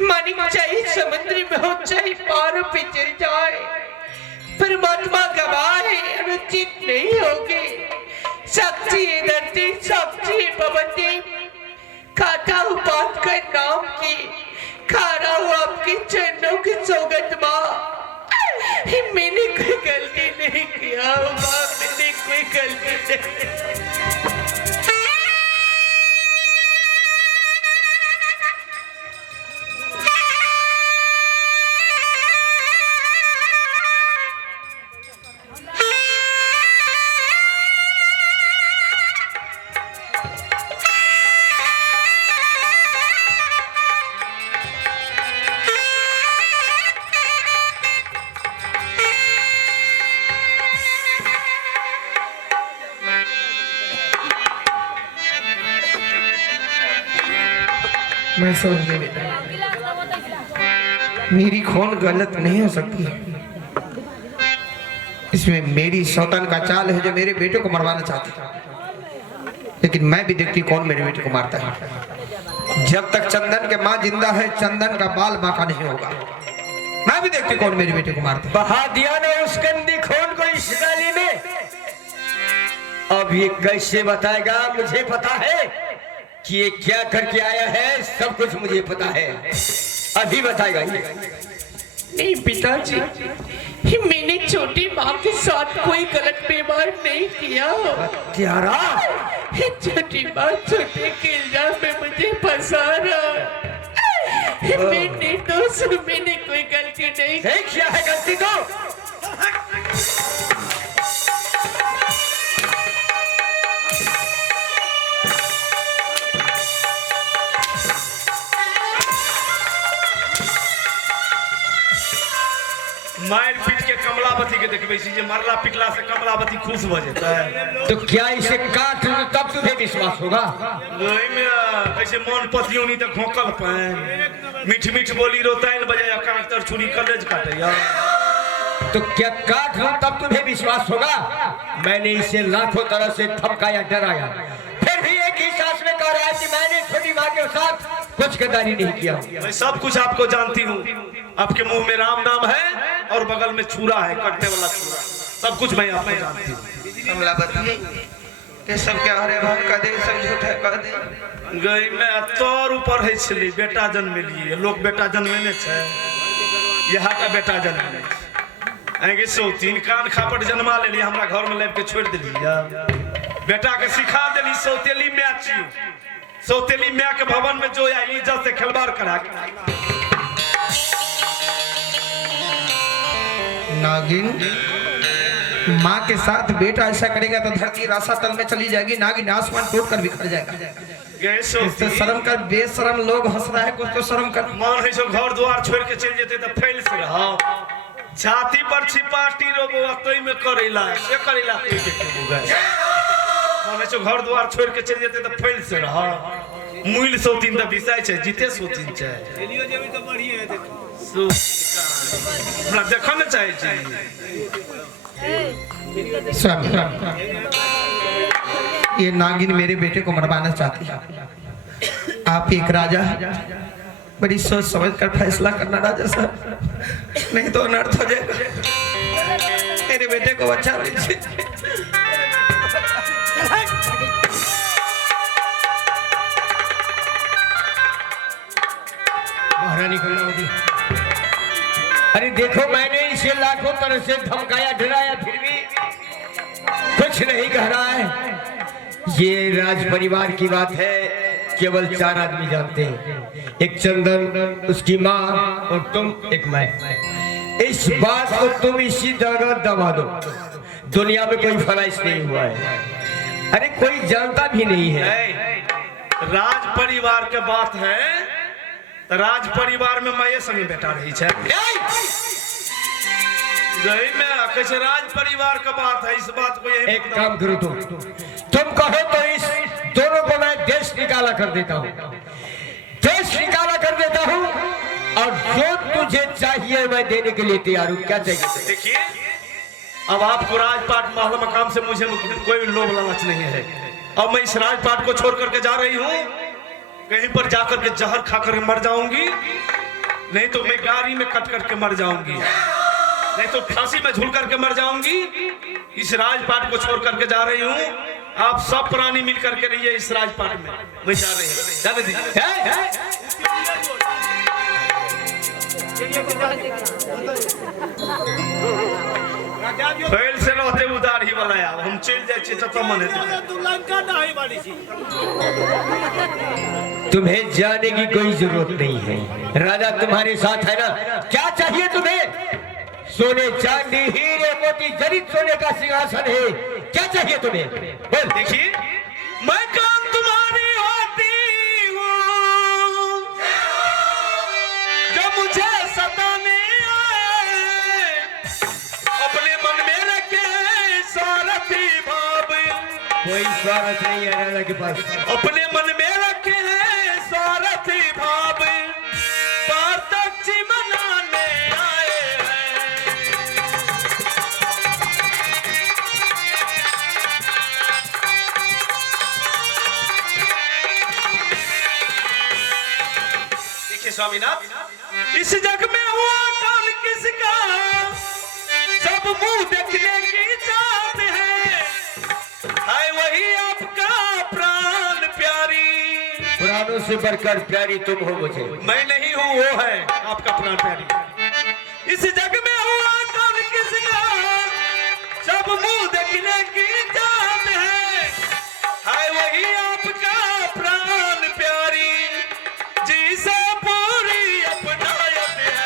मानिक चाहे समुद्र में हो चाहे पार पे चल जाए, परमात्मा गवाह है, अनुचित नहीं होगी। साक्षी है धरती, साक्षी है पवन, खाता हूँ बात का नाम की, खा रहा हूँ आपके चरणों की सौगंध माँ। मैंने कोई गलती नहीं किया माँ, मैंने कोई गलती नहीं। मैं समझ गई बेटा, मेरी खून गलत नहीं हो सकती। इसमें मेरी सौतन का चाल है जो मेरे बेटे को मरवाना चाहती है, लेकिन मैं भी देखती कौन मेरे बेटे को मारता है। जब तक चंदन के माँ जिंदा है, चंदन का बाल बांका नहीं होगा। मैं भी देखती कौन मेरे बेटे को मारता है। बहा दिया ने उस गंदी खून को इस डाली में। अब ये कैसे बताएगा? मुझे पता है कि ये क्या करके आया है, सब कुछ मुझे पता है। अभी बताएगा ये। नहीं पिताजी, मैंने छोटी माँ के साथ कोई गलत व्यवहार नहीं किया। त्यारा, छोटी माँ छोटे के इल्जाम में मुझे फंसा रहा। मैं निर्दोष हूँ, मैंने कोई गलती नहीं। क्या है गलती तो? मार पीट के कमलावती के देखबे जे मरला पिटला से कमलावती खुश हो जाता है। तो क्या इसे काट लूं तब तुम्हें विश्वास होगा? वही में कैसे मन पतियों नहीं तो घोंकल पाए, मीठ मीठ बोली रोताइन बजाया कांतर छुरी कलेज काटया। तो क्या काट लूं तब तुम्हें विश्वास होगा? मैंने इसे लाखों तरह से धमकाया, डराया, फिर भी एक ही सांस में कह रहा है कि मैंने छोटी माँ के साथ कुछ गद्दारी नहीं किया। मैं सब कुछ आपको जानती हूँ। आपके मुंह में राम नाम है और बगल में छुरा है, कटने वाला छुरा। सब कुछ मैं आपको जानती हूँ। कमलावती, ये सब क्या हो रहा है? कह दे, सब झूठ है, कह दे। गई में तोर ऊपर है छली बेटा जन्म लिए, लोग बेटा जन्मेने छे, यहाँ का बेटा जन्मेने छे। आगे सो तीन कान खापट जन्मा ले लिया, हमरा घर में लेब के छोड़ दिलिया। बेटा के सिखा दिली सौतेली मैया छियो, सौतेली मैया के भवन में जो या इज्जत से खिलवाड़ करा के। नागिन, माँ के साथ बेटा ऐसा करेगा तो धरती रासातल में चली जाएगी, नागिन आसमान टूट कर बिखर जाएगा। इससे शर्म कर, बेशरम लोग हंस रहा है, कुछ तो शर्म कर। मन है जो घर द्वार छोड़ के चल जेते तो फैल से रहा, छाती पर छिपाटी रोबो तोई में करेला से करेला कोई के बुगा। मन है जो घर द्वार छोड़ के चल जेते तो फैल से रहा, मूल सोतीन द बिसाय छे, जीते सोतीन छे। एलियो जेबी तो बढ़िया है, देखो ना देखो ना चाहे जी। स्वामी, ये नागिन मेरे बेटे को मरवाना चाहती है। आप एक राजा, बड़ी सोच समझ कर फैसला करना राजा साहब, नहीं तो अनर्थ हो जाएगा। मेरे बेटे को बचा लीजिए। महारानी कमलावती, अरे देखो, मैंने इसे लाखों तरह से धमकाया, डराया, फिर भी कुछ नहीं कह रहा है। ये राज परिवार की बात है, केवल 4 आदमी जानते हैं, एक चंदन, उसकी माँ और तुम, एक मैं। इस बात को तुम इसी जगह दबा दो, दुनिया में कोई फलाइश नहीं हुआ है। अरे कोई जानता भी नहीं है। राज परिवार के बात है, राज परिवार में मैं संग बेटा रही है। कैसे राज परिवार का बात है, इस बात को यही एक काम करो, तुम कहो तो इस दोनों को मैं देश निकाला कर देता हूँ, देश निकाला कर देता हूँ, और जो तुझे चाहिए मैं देने के लिए तैयार हूँ। क्या चाहिए? देखिए, अब आपको राजपाट महल मकाम से मुझे कोई लोभ लालच नहीं है। अब मैं इस राजपाट को छोड़ करके जा रही हूँ, कहीं पर जाकर के जहर खाकर मर जाऊंगी, नहीं तो मैं गाड़ी में कट करके मर जाऊंगी, नहीं तो फांसी में झूल करके मर जाऊंगी। इस राजपाट को छोड़ करके जा रही हूँ, आप सब प्राणी मिल करके रहिए इस राजपाट में, मैं जा रही हूँ, जाने दीजिए। फैल से रहते उधार ही वाला यार, हम चल जाए तो मन है। तुम्हें जाने की कोई जरूरत नहीं है, राजा तुम्हारे साथ है ना। क्या चाहिए तुम्हें? सोने चांदी हीरे मोती जनित सोने का सिंहासन है, क्या चाहिए तुम्हें? बोल। देखिए मैं काम तुम्हारी होती हूँ, जो मुझे सताने आए, अपने मन में रखे स्वार्थी भाव। कोई स्वार्थ नहीं है राजा के पास। अपने मन में रखे हैं स्वार्थी भाव, पार्थक्य मनाने आए हैं। देखिए स्वामीनाथ, इस जग में हुआ कौन किसका, सब मुंह देखने की चाहते हैं, हाय वही आपका प्राण प्यारी। प्राणों से बढ़कर प्यारी तुम हो मुझे। मैं नहीं हूँ, वो है आपका प्राण प्यारी। इस जग में हुआ कौन किसका, सब मुंह देखने की चाहते हैं, हाय वही आपका प्राण प्यारी, जिसे पूरी अपनायत है।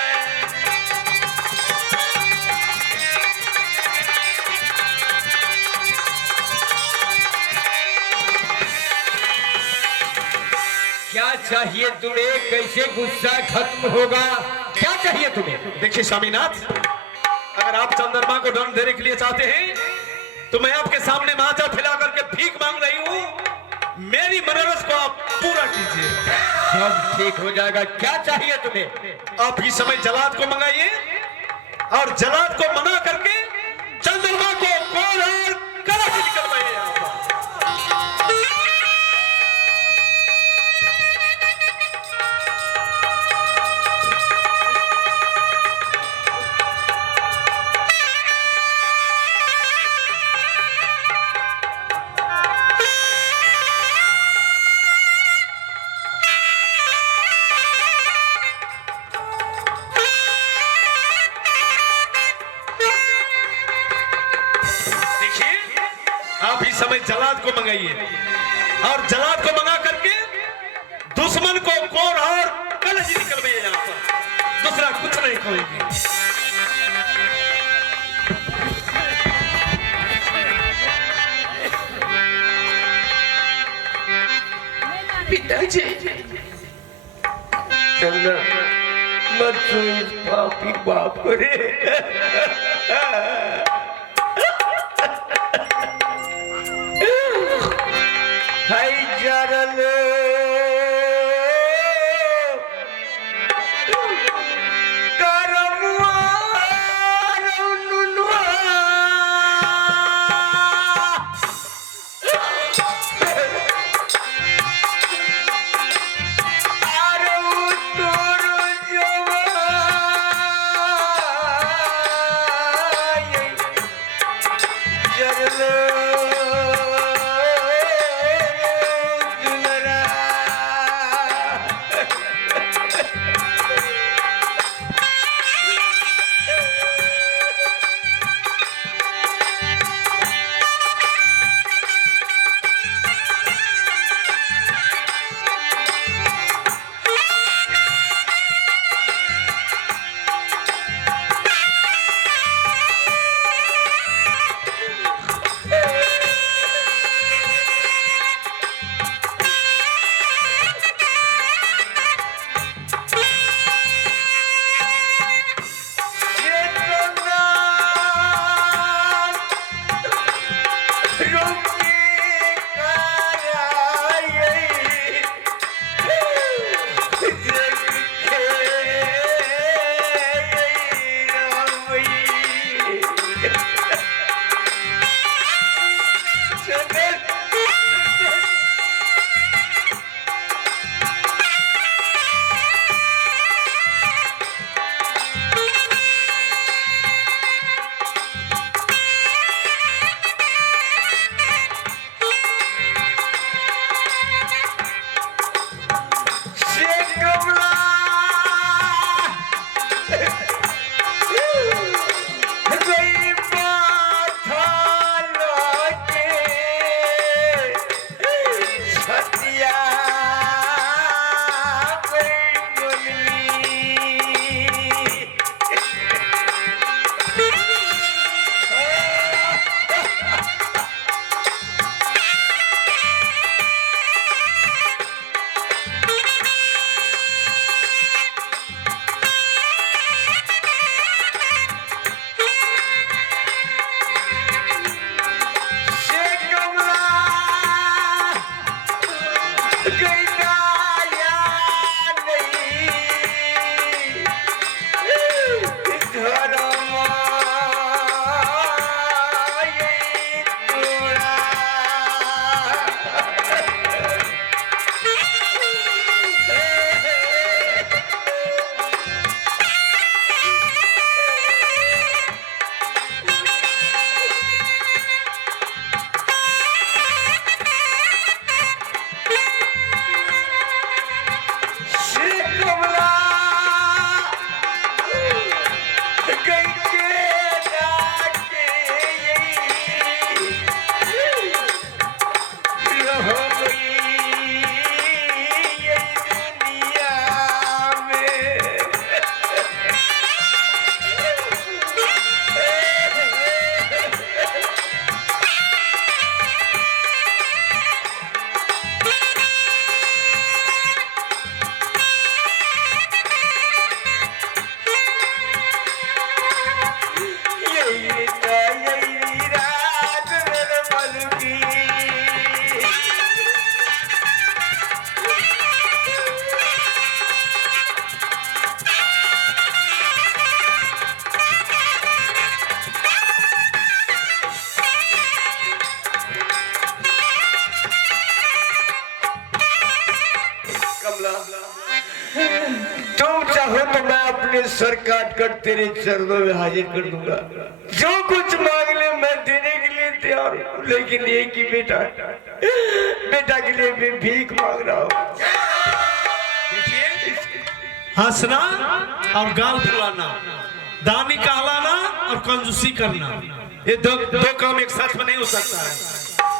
क्या चाहिए तुम्हें? कैसे गुस्सा खत्म होगा? क्या चाहिए तुम्हें? देखिए स्वामीनाथ, अगर आप चंद्रमा को दंड देने के लिए चाहते हैं तो मैं आपके सामने माथा फैला करके भीख मांग रही हूँ, मेरी मनोरथ को आप पूरा कीजिए, सब ठीक हो जाएगा। क्या चाहिए तुम्हें? आप इस समय जलाद को मंगाइए और जलाद को मंगा करके चंद्रमा को कोर और कला से निकलवाइए। आप इस समय जलाद को मंगाइए और जलाद को मंगा करके दुश्मन को कोर और कलश निकलवाइए यहाँ पर, दूसरा कुछ नहीं खोएगी। पिताजी चलना मत सोच पापी बाप रे। हाय जरल करमुआ रनुनुआ आरो तोर जवाई चाहो तो मैं अपने सर काट कर तेरे चरणों में हाजिर कर दूंगा। जो कुछ मांग ले मैं देने के लिए तैयार हूँ, लेकिन एक ही बेटा के लिए मैं भीख मांग रहा हूँ। देखिए, हंसना और गाल फुलाना, दानी कहलाना और कंजूसी करना, ये दो काम एक साथ में नहीं हो सकता है।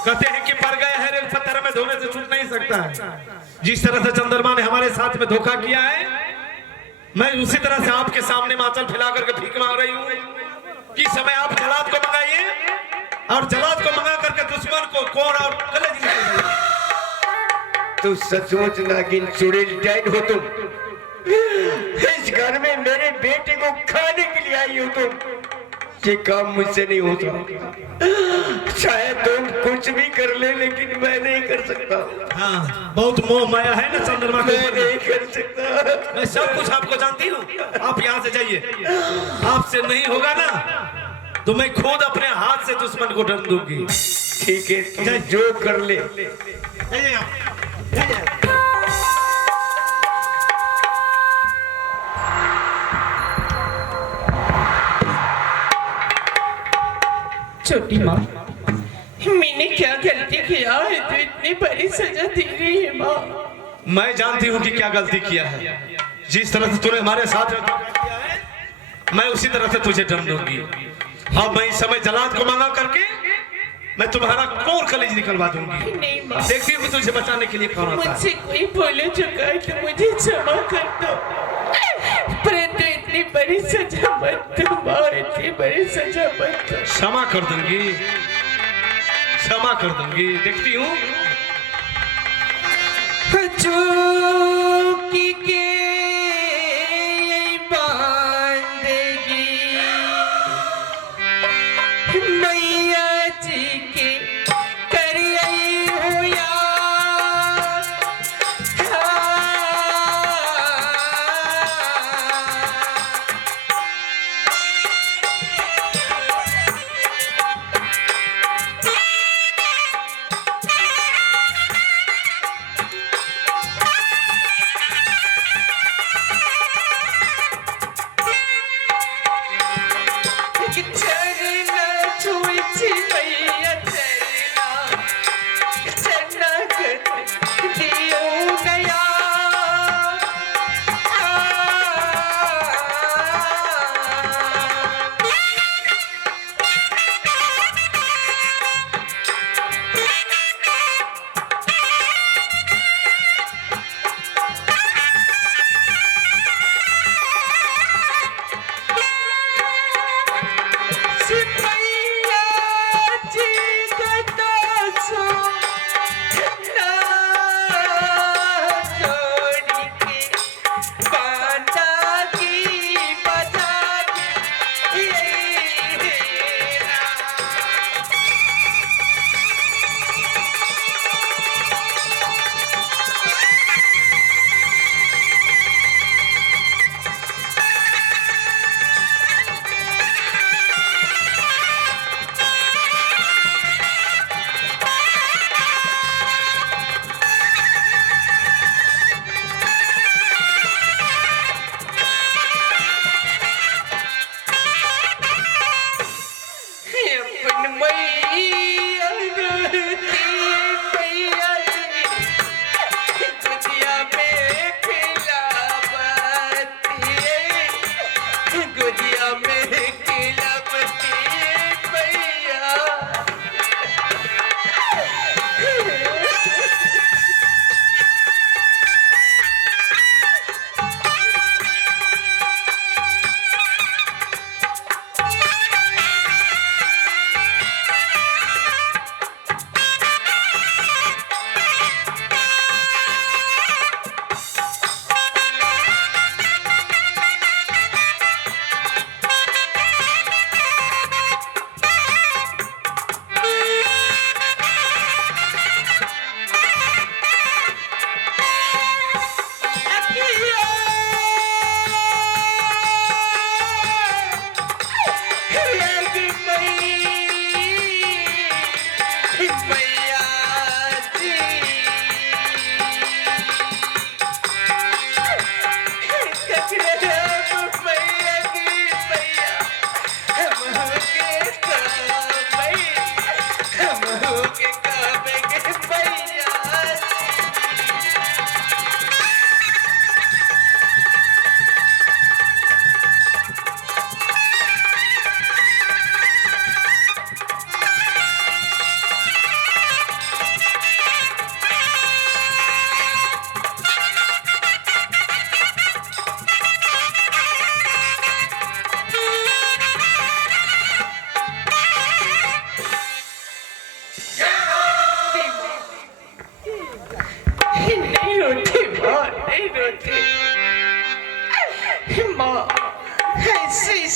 कहते हैं कि पर गया है रेल पत्थर में धोने से छूट नहीं सकता है। जिस तरह से चंद्रमा ने हमारे साथ में धोखा किया है, मैं उसी तरह से आपके सामने माचल फैला करके भीख मांग रही हूँ कि समय आप जलाद को मंगाइए और जलाद को मंगा करके दुश्मन को कोर और कलेजी निकालिए। तो सचमुच नागिन चुड़ैल टाइट हो तुम। इस घर में मेरे बेटे को खाने के लिए आई हो तुम। ये काम मुझसे नहीं होता। चाहे तुम कुछ भी कर ले, लेकिन मैं नहीं कर सकता। हाँ, बहुत मोह माया है ना चंद्रमा को। मैं नहीं कर सकता। मैं सब कुछ आपको जानती हूँ। आप यहाँ से जाइए। आपसे नहीं होगा ना तो मैं खुद अपने हाथ से दुश्मन को डर दूंगी। ठीक है, तुम जो कर ले। जाइए आप, जाइए। छोटी माँ, मैंने क्या गलती किया है तो इतनी बड़ी सजा दे रही है माँ? मैं जानती हूँ कि क्या गलती किया है। जिस तरह से तूने हमारे साथ धोखा किया है, मैं उसी तरह से तुझे दम दूंगी। अब मैं इस समय जलाद को मंगा करके मैं तुम्हारा कोर कलेज निकलवा दूंगी। नहीं माँ, देखती हूँ तुझे बचाने के लिए कौन आता है। मुझसे कोई भूल चुका है तो मुझे क्षमा कर दो, परंतु इतनी बड़ी सजा मत दो माँ, इतनी बड़ी सजा मत दो। क्षमा कर दूंगी, क्षमा कर दूंगी। देखती हूँ चूकी के बांधेगी मैया जी के कर आई हो यार।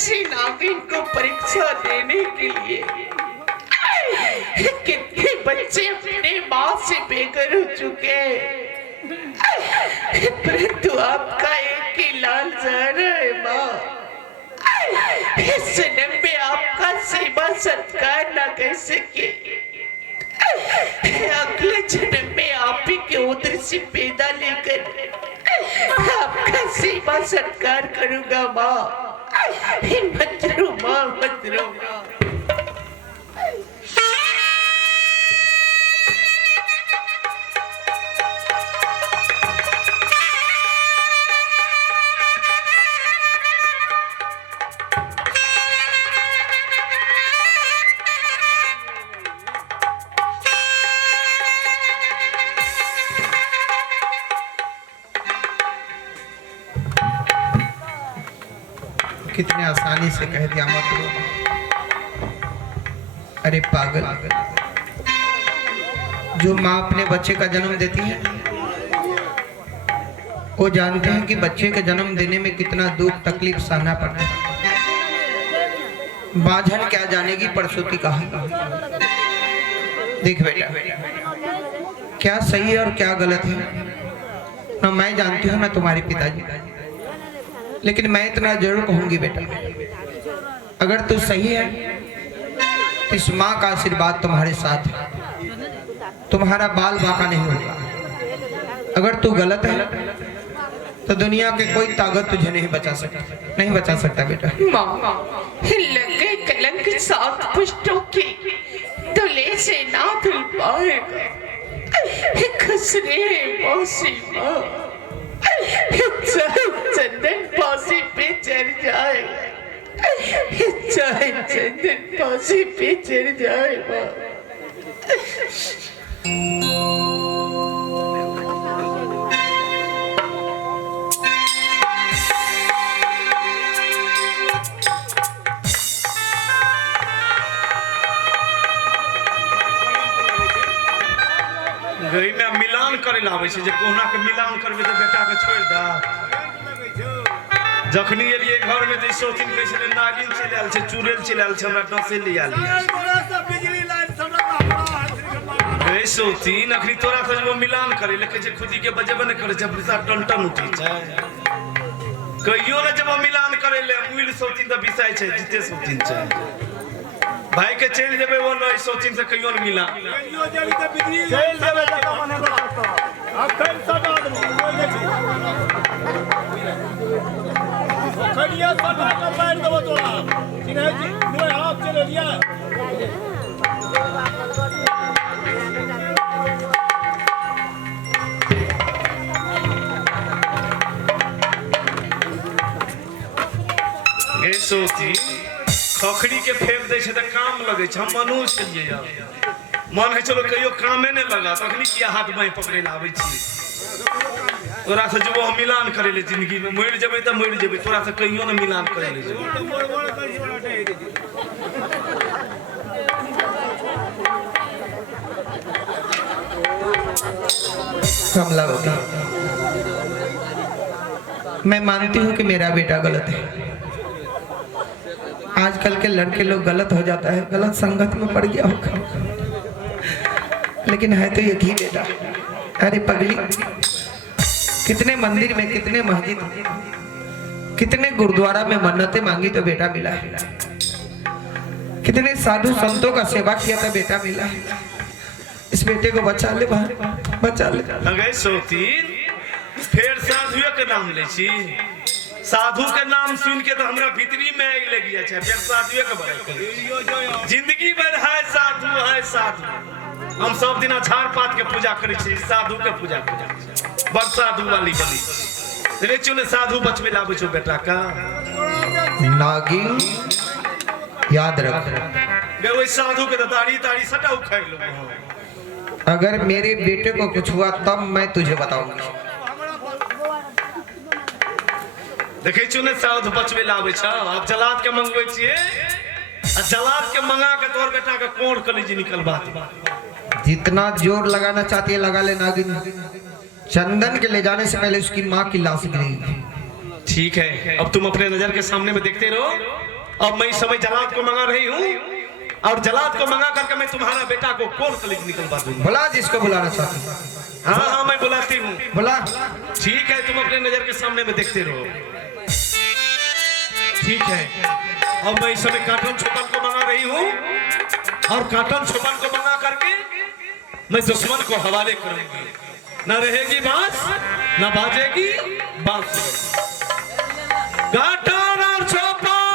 ऐसी नागिन को परीक्षा देने के लिए कितने बच्चे अपने माँ से बेघर हो चुके हैं, परंतु आपका एक ही लाल जहरा है माँ। इस जन्म में आपका सेवा सत्कार न कर सके, अगले जन्म में आप ही के उधर से पैदा लेकर आपका सेवा सत्कार करूंगा माँ। मत रो माँ, मत रो माँ। कितने आसानी से कह दिया मत रो। अरे पागल, जो माँ अपने बच्चे का जन्म देती है वो जानते हैं कि बच्चे के जन्म देने में कितना दुख तकलीफ सहना पड़ता है। बाझन क्या जानेगी परसोती कहा। देख बेटा, क्या सही है और क्या गलत है ना मैं जानती हूँ ना तुम्हारे पिताजी, लेकिन मैं इतना जरूर कहूंगी बेटा, अगर तू सही है तो इस माँ का आशीर्वाद तुम्हारे साथ है, तुम्हारा बाल बाका नहीं होगा। अगर तू गलत है तो दुनिया के कोई ताकत तुझे नहीं बचा सकता, नहीं बचा सकता बेटा। माँ, लगे कलंक 7 पुष्टों की दुले से ना धुल पाएगा। खसरे मौसी माँ, चंदन फांसी पे चढ़ जाएगा, चाहे चंदन फांसी पे चढ़ जाएगा। गई में मिलान करे लावे छे, जे कोना के मिलान करबे तो बेटा के छोड़ दा। जखनी एलिए घर में तो सोचिन कैसे नागिन चले आल छे, चुड़ैल चले आल छे, हमरा डसे लिया लिया बिजली लाइन सब सोचिन अखनी तोरा से वो मिलान करे लेके जे खुदी के बजे बने करे जब विसा टन उठी छे। कहियो ने जब मिलान करे ले मुइल सोचिन तो बिसाई छे, जिते सोचिन छे भाई के चल जेबे वो नहीं सोचिन से कहियो न मिला कहियो जेबे त बिजली चल जेबे त मने बात अब कल सब आदमी कहिया सदा का बैठ दबो तोरा सिने जी मोए हाथ चले लिया। गे सोची खखड़ी के फेंक दे छे त काम लगे छे, हम मनुष्य के लिए मन है चलो कहियो कामे ने लगा तखनी किया हाथ बाई पकड़े ला आबै छी। तोरा से जो हम मिलान करे ले जिंदगी में मर जेबे त मर जेबे, तोरा से कहियो न मिलान करे ले जेबे। कमला बेटा, मैं मानती हूँ कि मेरा बेटा गलत है। आजकल के लड़के लोग गलत हो जाता है, गलत संगत में पड़ गया होगा, लेकिन है तो एक ही बेटा। अरे पगली, कितने मंदिर में, कितने मस्जिद, कितने गुरुद्वारा में मन्नतें मांगी तो बेटा मिला है, कितने साधु संतों का सेवा किया था बेटा मिला है। इस बेटे को बचा ले, बचा ले। अगे सोतीन फिर साधु के नाम ले छी, साधु के नाम सुन के तो हमरा भीतरी में आग लग गया है, फिर साधु के बारे जिंदगी भर है साधु है साधु। हम सब दिन झाड़ पात के पूजा करे छी, साधु के पूजा करे बड़ साधु वाली बनी रे चुने साधु बचवे लाबे छो बेटा का नागिन याद रख। गे ओई साधु के दाढ़ी ताड़ी सटा उखाड़ लो। अगर मेरे बेटे को कुछ हुआ तब मैं तुझे बताऊंगी। देखे चुने साधु बचवे लाबे छ, आप जलाद के मंगवे छिए, आ जलाद के मंगा के तोर बेटा के कोड़ कलेजी निकलवा। जितना जोर लगाना चाहती है लगा ले नागिन, चंदन के ले जाने से पहले उसकी माँ की लाश गिरेगी। ठीक है, अब तुम अपने नजर के सामने में देखते रहो, अब मैं इस समय जलाद को मंगा रही हूँ और जलाद को मंगा करके मैं तुम्हारा बेटा को कौन कलेज निकलवा दूंगा। बुला जिसको बुलाना चाहती। हाँ हाँ मैं बुलाती हूँ। बुला। ठीक है तुम अपने नजर के सामने में देखते रहो। ठीक है अब मैं इस समय काटन छुपन को मंगा रही हूँ और काटन छुपन को मंगा करके मैं दुश्मन को हवाले करूंगी। न रहेगी बांस न बाजेगी बांसुरी। काटन और छुपन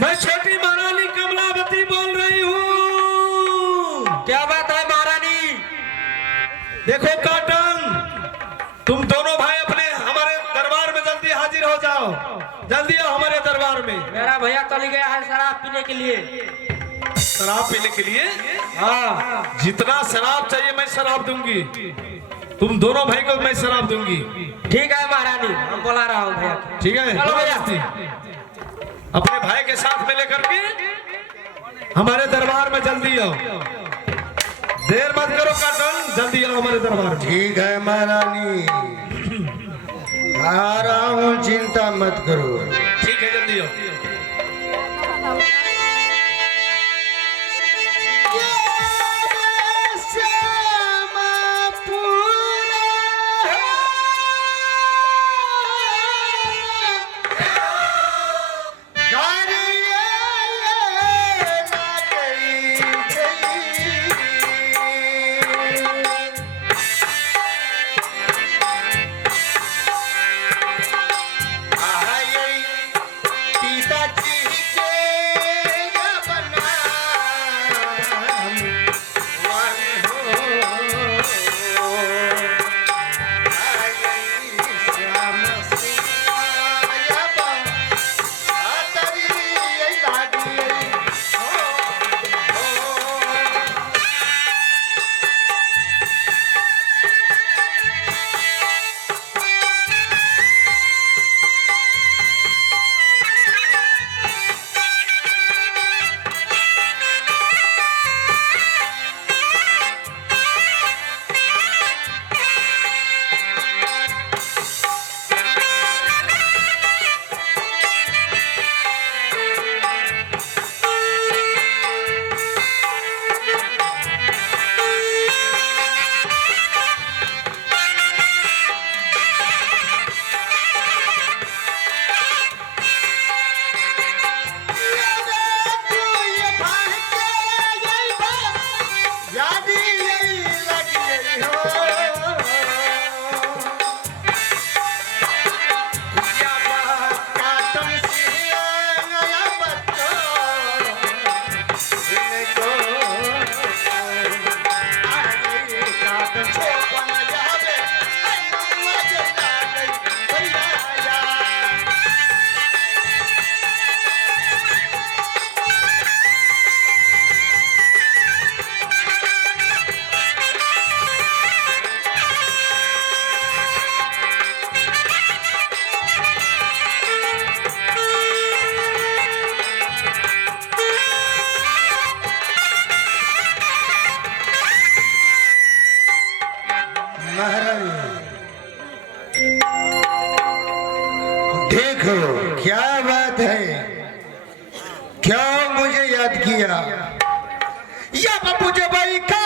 मैं छोटी महारानी कमलावती बोल रही हूँ। क्या बात है महारानी? देखो काटन तुम दोनों भाई अपने हमारे दरबार में जल्दी हाजिर हो जाओ। जल्दी आओ हमारे दरबार में। मेरा भैया चल गया है शराब पीने के लिए। शराब पीने के लिए? हाँ जितना शराब चाहिए मैं शराब दूंगी। तुम दोनों भाई को मैं शराब दूंगी। ठीक है महारानी हम बुला रहा हूँ भैया। ठीक है चलो भैया। अपने भाई के साथ में लेकर के हमारे दरबार में जल्दी आओ। देर मत करो काटन जल्दी आओ हमारे दरबार में। ठीक है महारानी आ रहा हूँ चिंता मत करो। ठीक है जल्दी आओ। देखो क्या बात है, क्या मुझे याद किया या बाबू जब भाई का